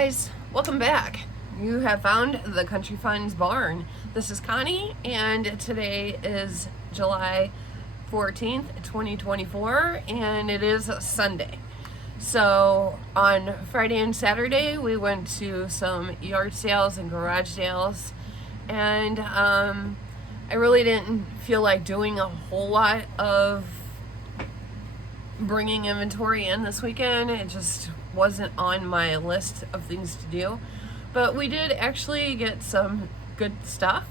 guys, welcome back. You have found the Country Funds Barn. This is Connie, and today is July 14th, 2024, and it is Sunday. So on Friday and Saturday, we went to some yard sales and garage sales, and I really didn't feel like doing a whole lot of bringing inventory in this weekend. It just wasn't on my list of things to do, but we did actually get some good stuff.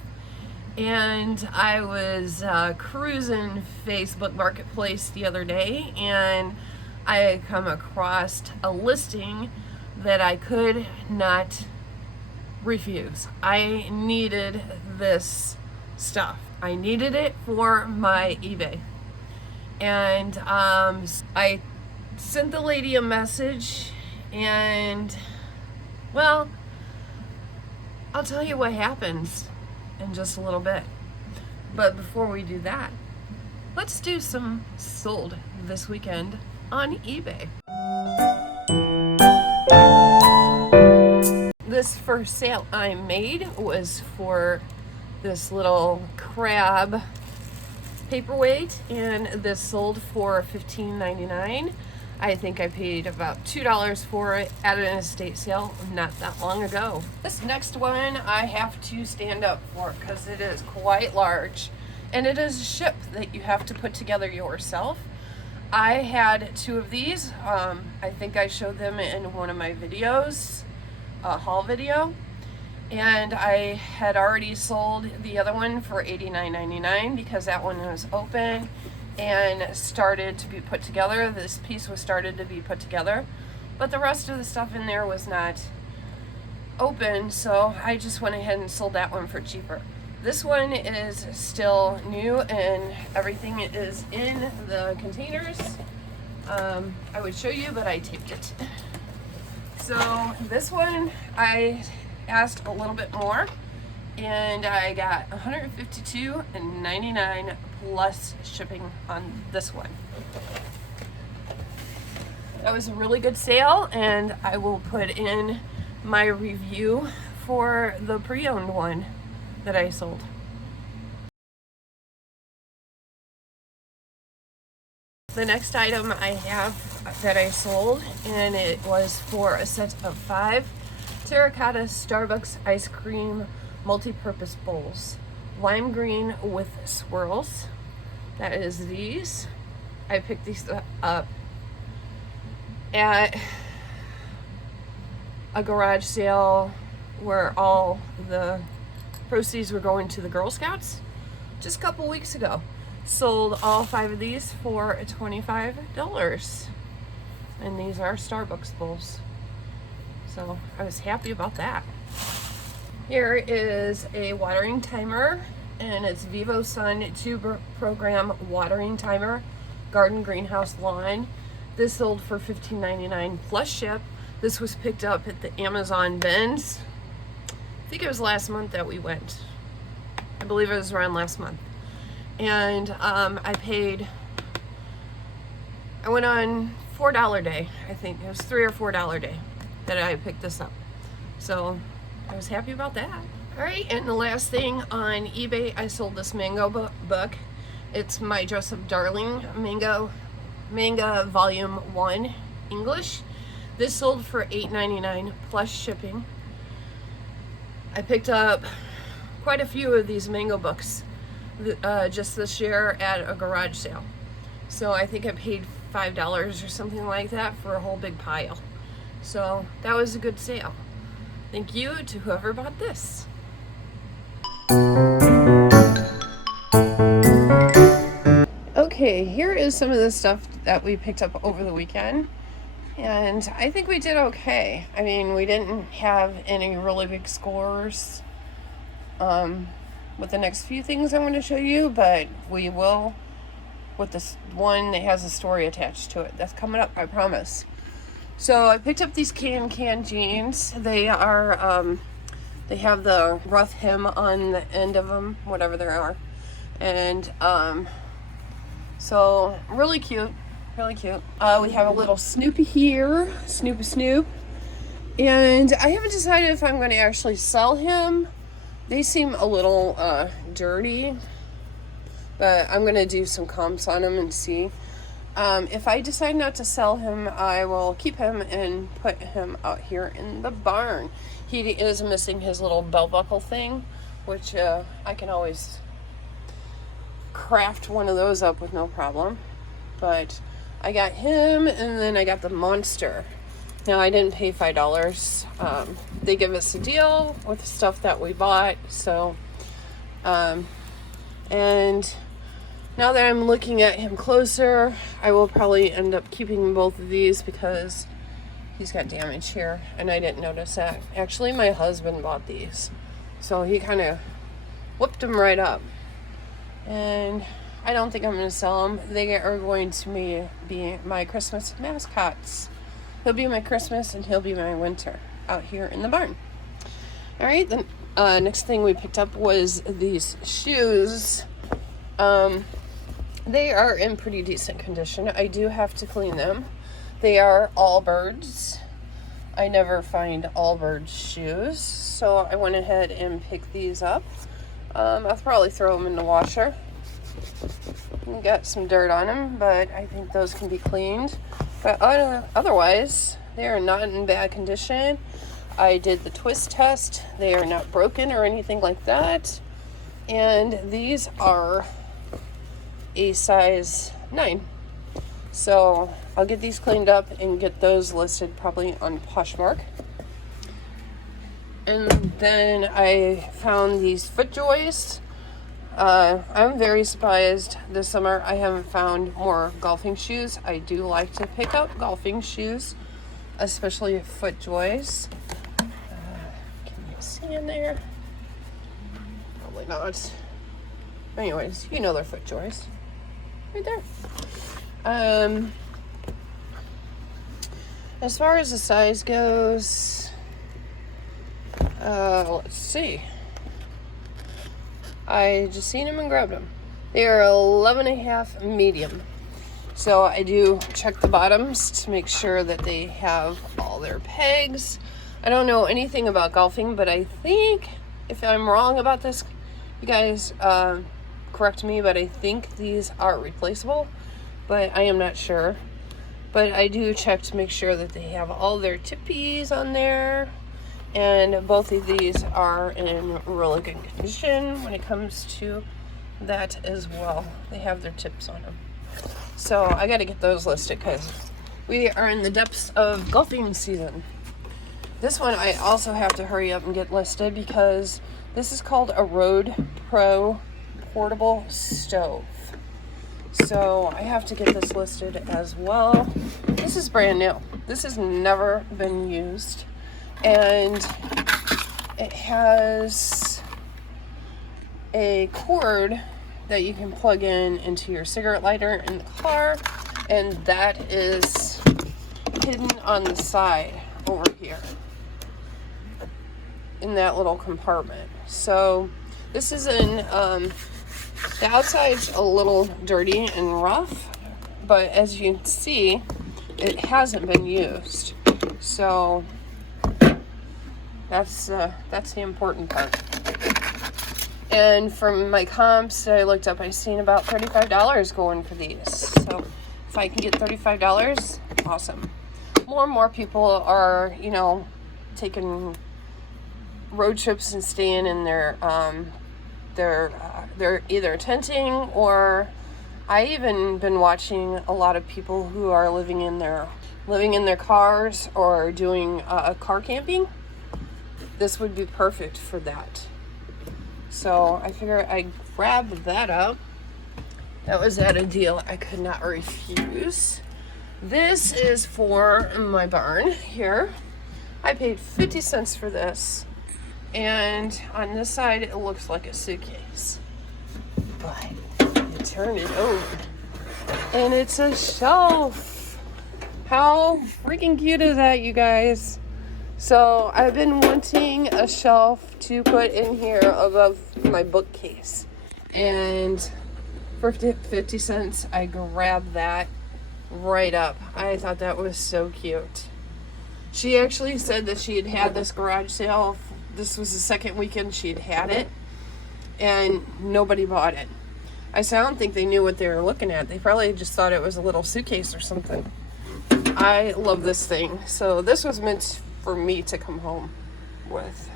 And I was cruising Facebook Marketplace the other day, and I had come across a listing that I could not refuse. I needed this stuff. I needed it for my eBay. And I sent the lady a message, and well, I'll tell you what happens in just a little bit. But before we do that, let's do some sold this weekend on eBay. This first sale I made was for this little crab paperweight, and this sold for $15.99. I think I paid about $2 for it at an estate sale not that long ago. This next one I have to stand up for because it is quite large, and it is a ship that you have to put together yourself. I had two of these. I think I showed them in one of my videos, a haul video. And I had already sold the other one for $89.99 because that one was open and started to be put together. This piece was started to be put together, but the rest of the stuff in there was not open, so I just went ahead and sold that one for cheaper. This one is still new and everything is in the containers. I would show you, but I taped it. So this one I asked a little bit more, and I got $152.99 plus shipping on this one. That was a really good sale, and I will put in my review for the pre-owned one that I sold. The next item I have that I sold, and it was for a set of 5 terracotta Starbucks ice cream multi-purpose bowls, lime green with swirls. That is these. I picked these up at a garage sale where all the proceeds were going to the Girl Scouts just a couple weeks ago. Sold all 5 of these for $25, and these are Starbucks bowls. So I was happy about that. Here is a watering timer, and it's Vivo Sun 2-program watering timer, garden greenhouse lawn. This sold for $15.99 plus ship. This was picked up at the Amazon bins. I think it was last month that we went. I believe it was around last month. And I went on $4 day. I think it was $3 or $4 day that I picked this up. So I was happy about that. All right, and the last thing on eBay, I sold this mango book. It's My Dress Up Darling Manga Volume 1 English. This sold for $8.99 plus shipping. I picked up quite a few of these mango books just this year at a garage sale. So I think I paid $5 or something like that for a whole big pile. So that was a good sale. Thank you to whoever bought this. Okay, here is some of the stuff that we picked up over the weekend, and I think we did okay. I mean, we didn't have any really big scores with the next few things I'm going to show you, but we will with this one that has a story attached to it. That's coming up, I promise. So I picked up these Can jeans. They are, they have the rough hem on the end of them, whatever they are. And so really cute, really cute. We have a little Snoopy here, Snoop. And I haven't decided if I'm going to actually sell him. They seem a little dirty, but I'm going to do some comps on them and see. If I decide not to sell him, I will keep him and put him out here in the barn. He is missing his little belt buckle thing, which I can always craft one of those up with no problem. But I got him, and then I got the monster. Now, I didn't pay $5. They give us a deal with stuff that we bought. So, and now that I'm looking at him closer, I will probably end up keeping both of these because he's got damage here, and I didn't notice that. Actually, my husband bought these, so he kind of whipped them right up. And I don't think I'm going to sell them. They are going to be my Christmas mascots. He'll be my Christmas and he'll be my winter out here in the barn. All right, the next thing we picked up was these shoes. They are in pretty decent condition. I do have to clean them. They are Allbirds. I never find Allbirds shoes, so I went ahead and picked these up. I'll probably throw them in the washer. Got some dirt on them, but I think those can be cleaned. But otherwise, they are not in bad condition. I did the twist test. They are not broken or anything like that. And these are a size 9. So I'll get these cleaned up and get those listed probably on Poshmark. And then I found these FootJoys. I'm very surprised this summer I haven't found more golfing shoes. I do like to pick up golfing shoes, especially FootJoys. Can you see in there? Probably not. Anyways, you know they're FootJoys. Right there. As far as the size goes, let's see. I just seen them and grabbed them. They are 11.5 medium. So I do check the bottoms to make sure that they have all their pegs. I don't know anything about golfing, but I think, if I'm wrong about this, you guys correct me, but I think these are replaceable, but I am not sure. But I do check to make sure that they have all their tippies on there. And both of these are in really good condition when it comes to that as well. They have their tips on them. So I got to get those listed because we are in the depths of golfing season. This one I also have to hurry up and get listed because this is called a Road Pro portable stove. So I have to get this listed as well. This is brand new. This has never been used. And it has a cord that you can plug into your cigarette lighter in the car, and that is hidden on the side over here in that little compartment. So this is the outside's a little dirty and rough, but as you can see, it hasn't been used. So that's the important part. And from my comps that I looked up, I seen about $35 going for these. So if I can get $35, awesome. More and more people are, taking road trips and staying in their they're either tenting, or I even been watching a lot of people who are living in their cars or doing car camping. This would be perfect for that. So I figure I grabbed that up. That was at a deal I could not refuse. This is for my barn here. I paid 50 cents for this. And on this side, it looks like a suitcase. But you turn it over, and it's a shelf. How freaking cute is that, you guys? So I've been wanting a shelf to put in here above my bookcase. And for 50 cents, I grabbed that right up. I thought that was so cute. She actually said that she had had this garage sale. This was the second weekend she had had it, and nobody bought it. I said, I don't think they knew what they were looking at. They probably just thought it was a little suitcase or something. I love this thing. So this was meant for me to come home with.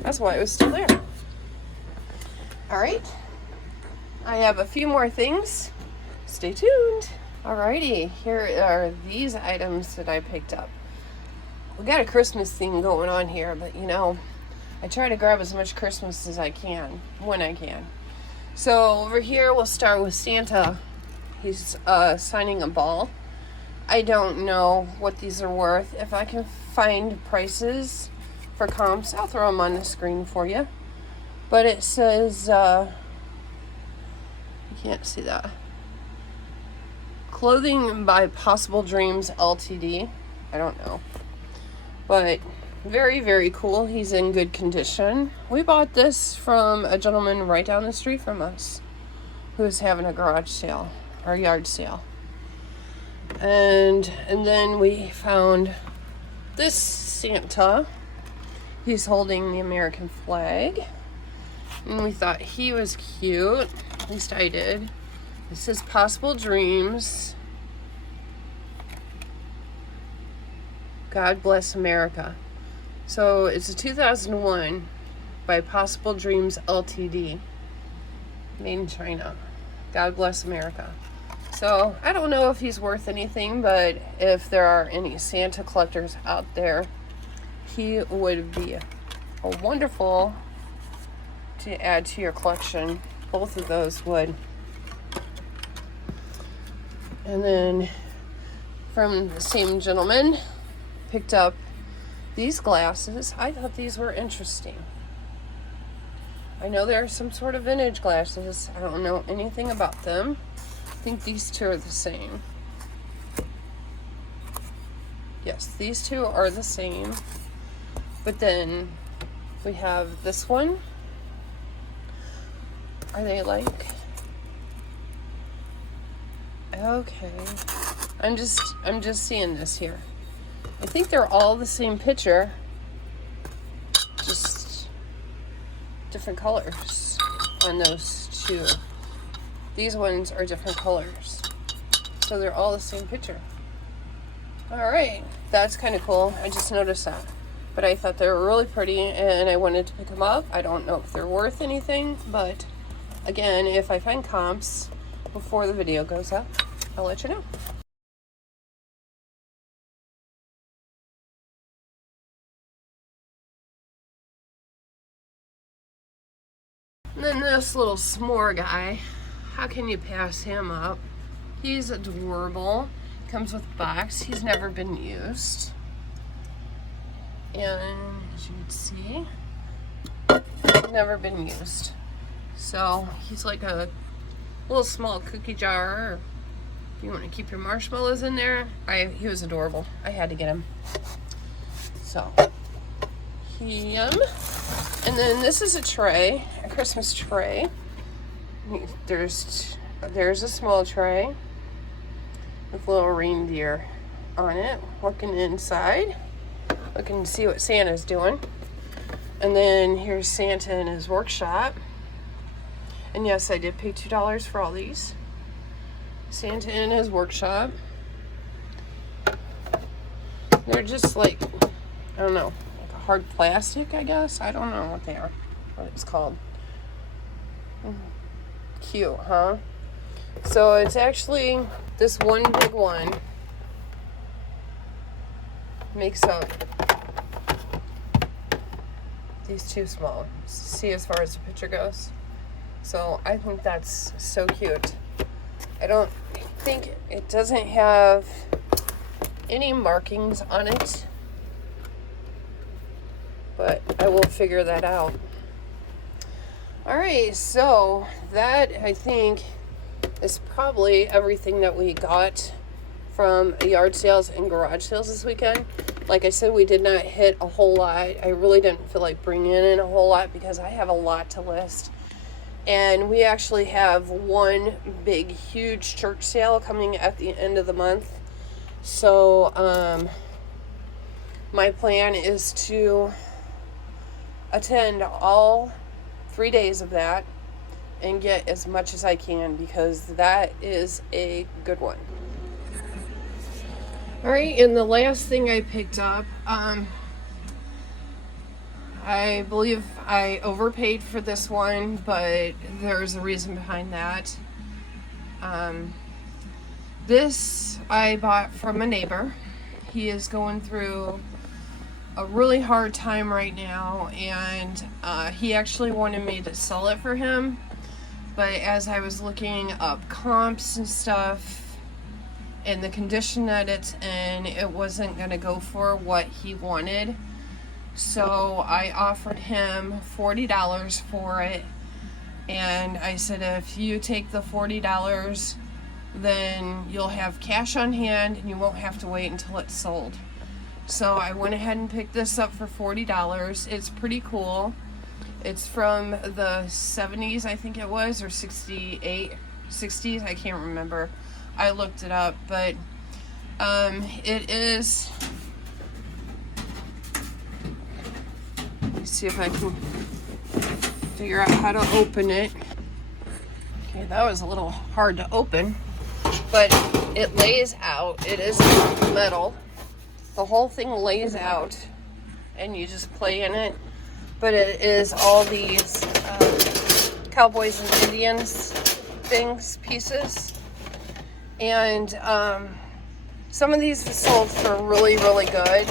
That's why it was still there. All right. I have a few more things. Stay tuned. Alrighty, here are these items that I picked up. We got a Christmas theme going on here, but you know, I try to grab as much Christmas as I can, when I can. So over here, we'll start with Santa. He's signing a ball. I don't know what these are worth. If I can find prices for comps, I'll throw them on the screen for you. But it says, you can't see that. Clothing by Possible Dreams Ltd. I don't know. But very, very cool. He's in good condition. We bought this from a gentleman right down the street from us who's having a garage sale or yard sale. And then we found this Santa. He's holding the American flag. And we thought he was cute. At least I did. This is Possible Dreams. God Bless America. So it's a 2001 by Possible Dreams Ltd. Made in China. God Bless America. So I don't know if he's worth anything, but if there are any Santa collectors out there, he would be a wonderful to add to your collection. Both of those would. And then from the same gentleman, picked up these glasses. I thought these were interesting. I know they're some sort of vintage glasses. I don't know anything about them. I think these two are the same. Yes, these two are the same. But then we have this one. Are they like... Okay. I'm just seeing this here. I think they're all the same picture. Just different colors on those two. These ones are different colors. So they're all the same picture. Alright. That's kind of cool. I just noticed that. But I thought they were really pretty and I wanted to pick them up. I don't know if they're worth anything, but again, if I find comps before the video goes up, I'll let you know. And then this little s'more guy, how can you pass him up? He's adorable. Comes with a box. He's never been used. And as you can see, never been used. So he's like a little small cookie jar. If you want to keep your marshmallows in there. He was adorable. I had to get him. So him. And then this is a tray, a Christmas tray. There's a small tray with a little reindeer on it, looking inside, looking to see what Santa's doing. And then here's Santa in his workshop. And yes, I did pay $2 for all these. Santa in his workshop. They're just like, I don't know, like a hard plastic, I guess. I don't know what they are, what it's called. Cute, huh? So it's actually this one big one makes up these two small ones. See, as far as the picture goes. So I think that's so cute. I don't think it doesn't have any markings on it, but I will figure that out. Alright, so that I think is probably everything that we got from yard sales and garage sales this weekend. Like I said, we did not hit a whole lot. I really didn't feel like bringing in a whole lot because I have a lot to list. And we actually have one big, huge church sale coming at the end of the month. So, My plan is to attend all 3 days of that and get as much as I can, because that is a good one. All right, and the last thing I picked up, I believe I overpaid for this one, but there's a reason behind that. This I bought from a neighbor. He is going through a really hard time right now, and he actually wanted me to sell it for him. But as I was looking up comps and stuff and the condition that it's in, it wasn't going to go for what he wanted. So I offered him $40 for it. And I said, if you take the $40, then you'll have cash on hand and you won't have to wait until it's sold. So I went ahead and picked this up for $40. It's pretty cool. It's from the 70s, I think it was, or 68, 60s, I can't remember. I looked it up, but it is, let's see if I can figure out how to open it. Okay, that was a little hard to open, but it lays out. It is metal. The whole thing lays out, and you just play in it. But it is all these Cowboys and Indians pieces. And some of these sold for really, really good.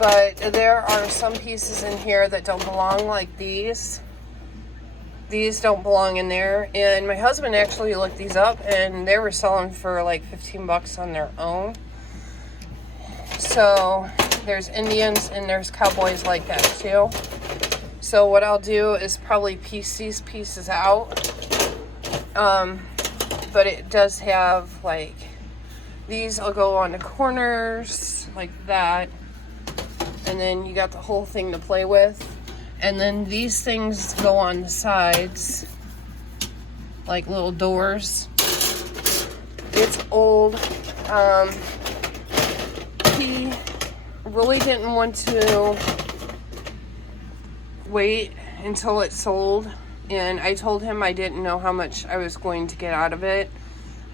But there are some pieces in here that don't belong, like these. These don't belong in there. And my husband actually looked these up, and they were selling for like $15 on their own. So there's Indians and there's Cowboys like that too. So what I'll do is probably piece these pieces out. But it does have, like, these will go on the corners like that. And then you got the whole thing to play with. And then these things go on the sides like little doors. It's old. He really didn't want to wait until it sold, and I told him I didn't know how much I was going to get out of it.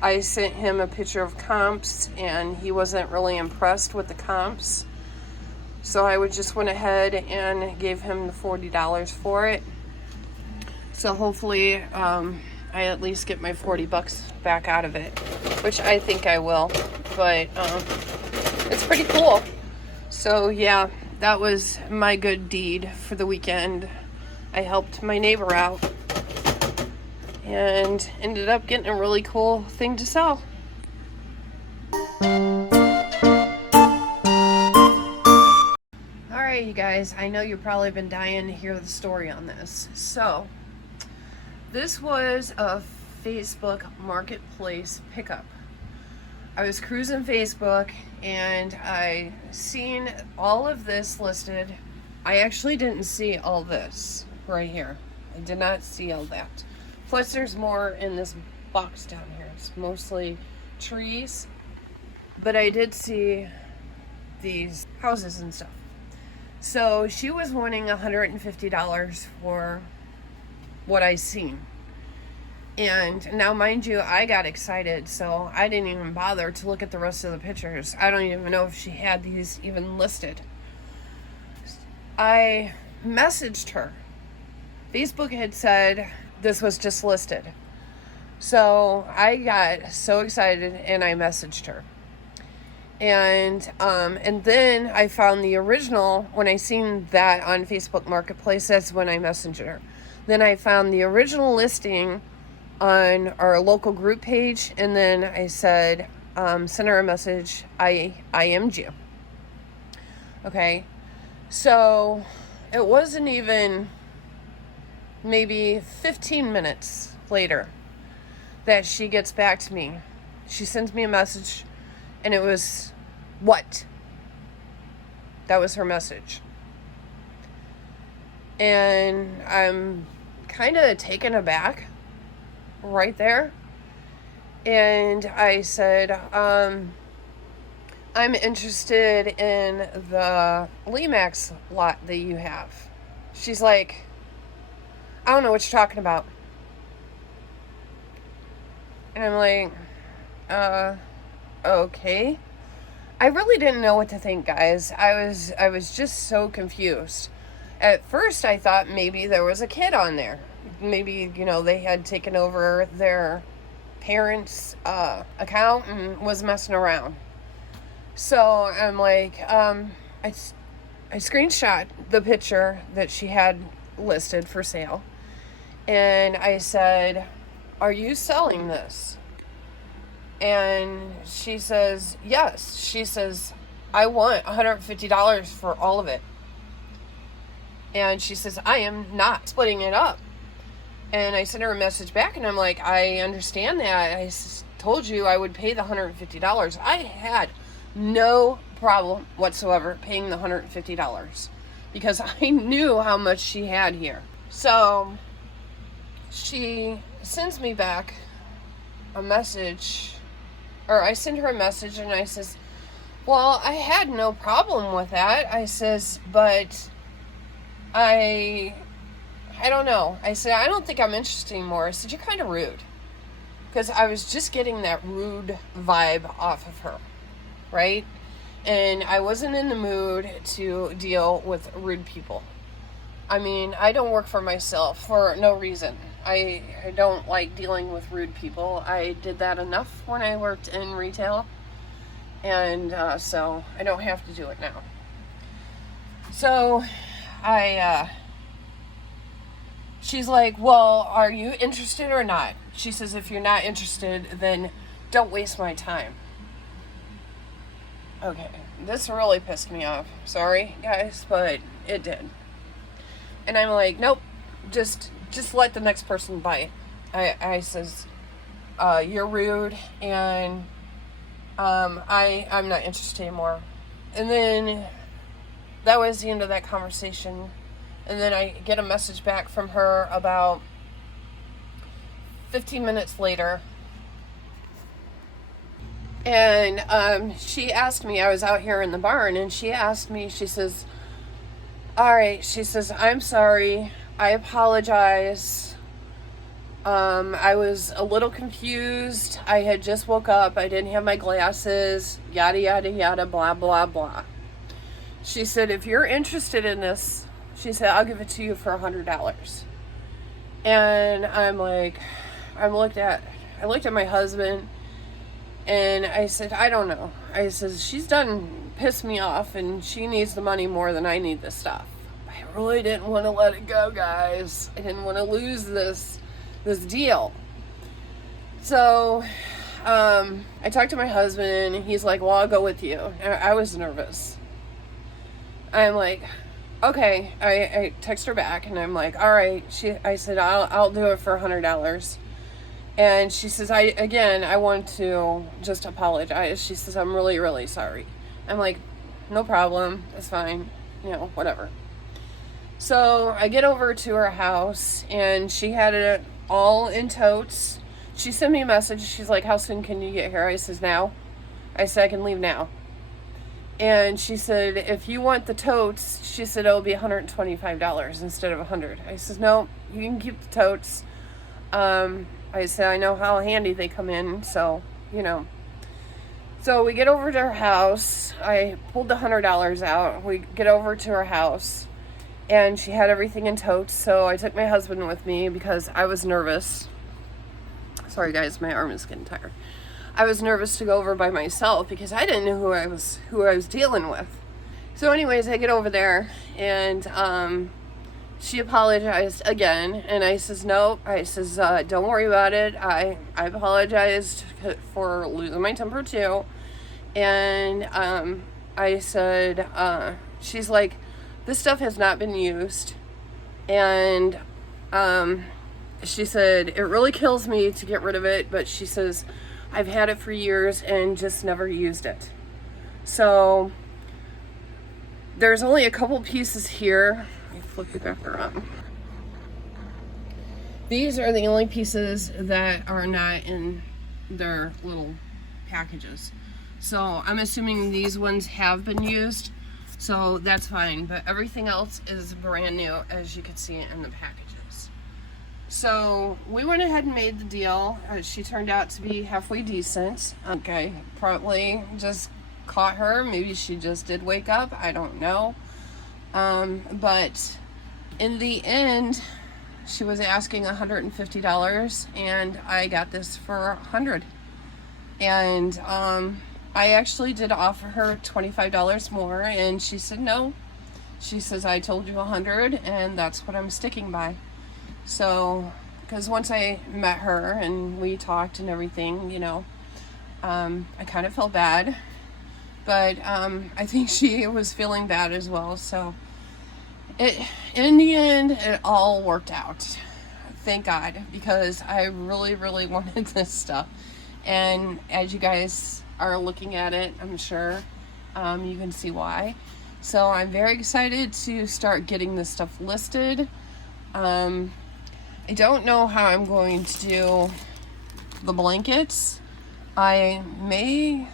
I sent him a picture of comps, and he wasn't really impressed with the comps, so I just went ahead and gave him the $40 for it. So hopefully I at least get my $40 back out of it, which I think I will, but it's pretty cool. So yeah, that was my good deed for the weekend. I helped my neighbor out and ended up getting a really cool thing to sell. Alright, you guys, I know you've probably been dying to hear the story on this. So, this was a Facebook Marketplace pickup. I was cruising Facebook and I seen all of this listed. I actually didn't see all this right here. I did not see all that. Plus there's more in this box down here. It's mostly trees. But I did see these houses and stuff. So she was wanting $150 for what I seen. And now, mind you, I got excited, so I didn't even bother to look at the rest of the pictures. I don't even know if she had these even listed. I messaged her. Facebook had said this was just listed. So I got so excited and I messaged her. And then I found the original. When I seen that on Facebook Marketplace, that's when I messaged her. Then I found the original listing on our local group page, and then I said, send her a message, I IM'd you. Okay, so it wasn't even maybe 15 minutes later that she gets back to me. She sends me a message, and it was, what? That was her message. And I'm kind of taken aback right there. And I said, I'm interested in the Lemax lot that you have. She's like, I don't know what you're talking about. And I'm like, okay. I really didn't know what to think, guys. I was just so confused. At first, I thought maybe there was a kid on there. Maybe, they had taken over their parents' account and was messing around. So I'm like, I screenshot the picture that she had listed for sale. And I said, are you selling this? And she says, yes. She says, I want $150 for all of it. And she says, I am not splitting it up. And I sent her a message back, and I'm like, I understand that. I told you I would pay the $150. I had no problem whatsoever paying the $150 because I knew how much she had here. So she sends me back a message, or I send her a message, and I says, well, I had no problem with that. I says, but I don't know. I said, I don't think I'm interested anymore. I said, you're kind of rude. Because I was just getting that rude vibe off of her, right? And I wasn't in the mood to deal with rude people. I mean, I don't work for myself for no reason. I don't like dealing with rude people. I did that enough when I worked in retail. And so I don't have to do it now. So she's like, well, are you interested or not? She says, if you're not interested, then don't waste my time. Okay, this really pissed me off. Sorry, guys, but it did. And I'm like, nope, just let the next person buy it. I says, you're rude, and I'm not interested anymore. And then that was the end of that conversation. And then I get a message back from her about 15 minutes later. And she asked me, I was out here in the barn, and she asked me, she says, all right, she says, I'm sorry, I apologize. I was a little confused. I had just woke up. I didn't have my glasses, yada, yada, yada, blah, blah, blah. She said, if you're interested in this, she said, I'll give it to you for $100. And I'm like, I looked at my husband, and I said, I don't know. I said, she's done pissed me off, and she needs the money more than I need this stuff. I really didn't want to let it go, guys. I didn't want to lose this deal. So I talked to my husband, and he's like, well, I'll go with you. I was nervous. I'm like, okay. I text her back, and I'm like, all right. I said, I'll do it for $100. And she says, I want to just apologize. She says, I'm really, really sorry. I'm like, no problem. It's fine. Whatever. So I get over to her house, and she had it all in totes. She sent me a message. She's like, how soon can you get here? I says, now. I said, I can leave now. And she said, if you want the totes, she said, it'll be $125 instead of $100. I says, no, you can keep the totes. I said, I know how handy they come in, so, So we get over to her house. I pulled the $100 out. We get over to her house, and she had everything in totes, so I took my husband with me because I was nervous. Sorry, guys, my arm is getting tired. I was nervous to go over by myself because I didn't know who I was dealing with. So anyways, I get over there, and she apologized again, and I says, no. I says, don't worry about it. I apologized for losing my temper too. And I said, she's like, this stuff has not been used. And she said, it really kills me to get rid of it, but she says, I've had it for years and just never used it. So there's only a couple pieces here. Let me flip it back around. These are the only pieces that are not in their little packages. So I'm assuming these ones have been used, so that's fine. But everything else is brand new, as you can see in the packages. So we went ahead and made the deal. She turned out to be halfway decent. Okay, probably just caught her. Maybe she just did wake up. I don't know. But in the end, she was asking $150, and I got this for $100. And I actually did offer her $25 more, and she said no. She says, I told you $100, and that's what I'm sticking by. So, because once I met her and we talked and everything, you know, I kind of felt bad, but I think she was feeling bad as well. So in the end, it all worked out. Thank God, because I really, really wanted this stuff. And as you guys are looking at it, I'm sure you can see why. So I'm very excited to start getting this stuff listed. I don't know how I'm going to do the blankets. I may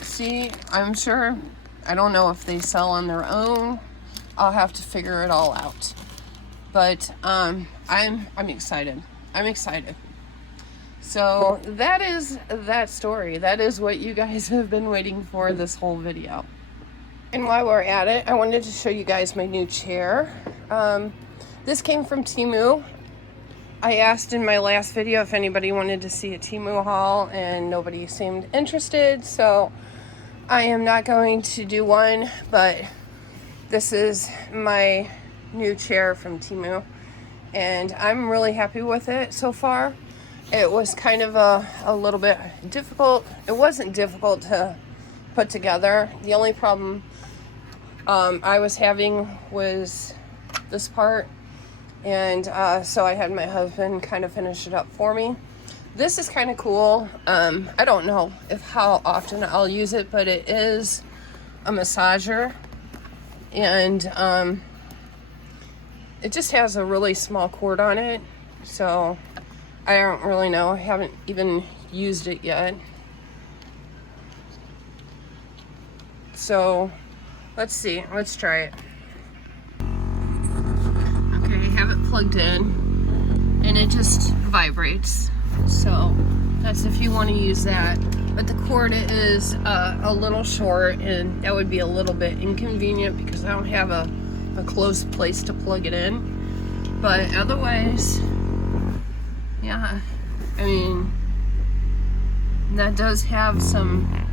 see, I'm sure, I don't know if they sell on their own. I'll have to figure it all out. But I'm excited. I'm excited. So that is that story. That is what you guys have been waiting for this whole video. And while we're at it, I wanted to show you guys my new chair. This came from Temu. I asked in my last video if anybody wanted to see a Temu haul, and nobody seemed interested, so I am not going to do one, but this is my new chair from Temu, and I'm really happy with it so far. It was kind of a little bit difficult. It wasn't difficult to put together. The only problem I was having was this part, and so I had my husband kind of finish it up for me. This is kind of cool. I don't know how often I'll use it, but it is a massager, and it just has a really small cord on it, so I don't really know. I haven't even used it yet. So let's see. Let's try it. Okay, I have it plugged in, and it just vibrates. So that's if you want to use that. But the cord is a little short, and that would be a little bit inconvenient because I don't have a close place to plug it in. But otherwise, yeah, I mean, that does have some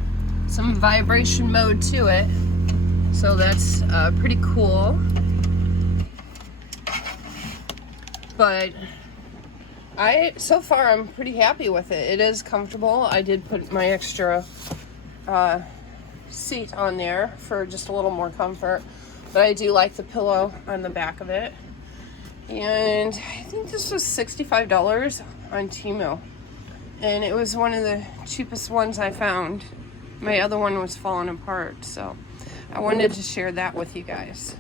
vibration mode to it, so that's pretty cool. But so far I'm pretty happy with it. It is comfortable. I did put my extra seat on there for just a little more comfort, but I do like the pillow on the back of it. And I think this was $65 on Temu, and it was one of the cheapest ones I found. My other one was falling apart, so I wanted to share that with you guys.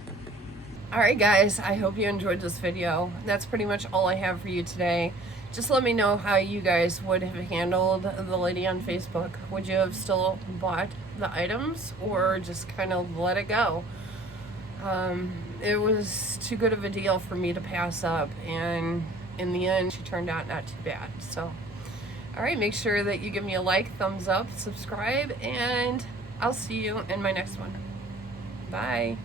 Alright guys, I hope you enjoyed this video. That's pretty much all I have for you today. Just let me know how you guys would have handled the lady on Facebook. Would you have still bought the items, or just kind of let it go? It was too good of a deal for me to pass up, and in the end, she turned out not too bad. So, alright, make sure that you give me a like, thumbs up, subscribe, and I'll see you in my next one. Bye.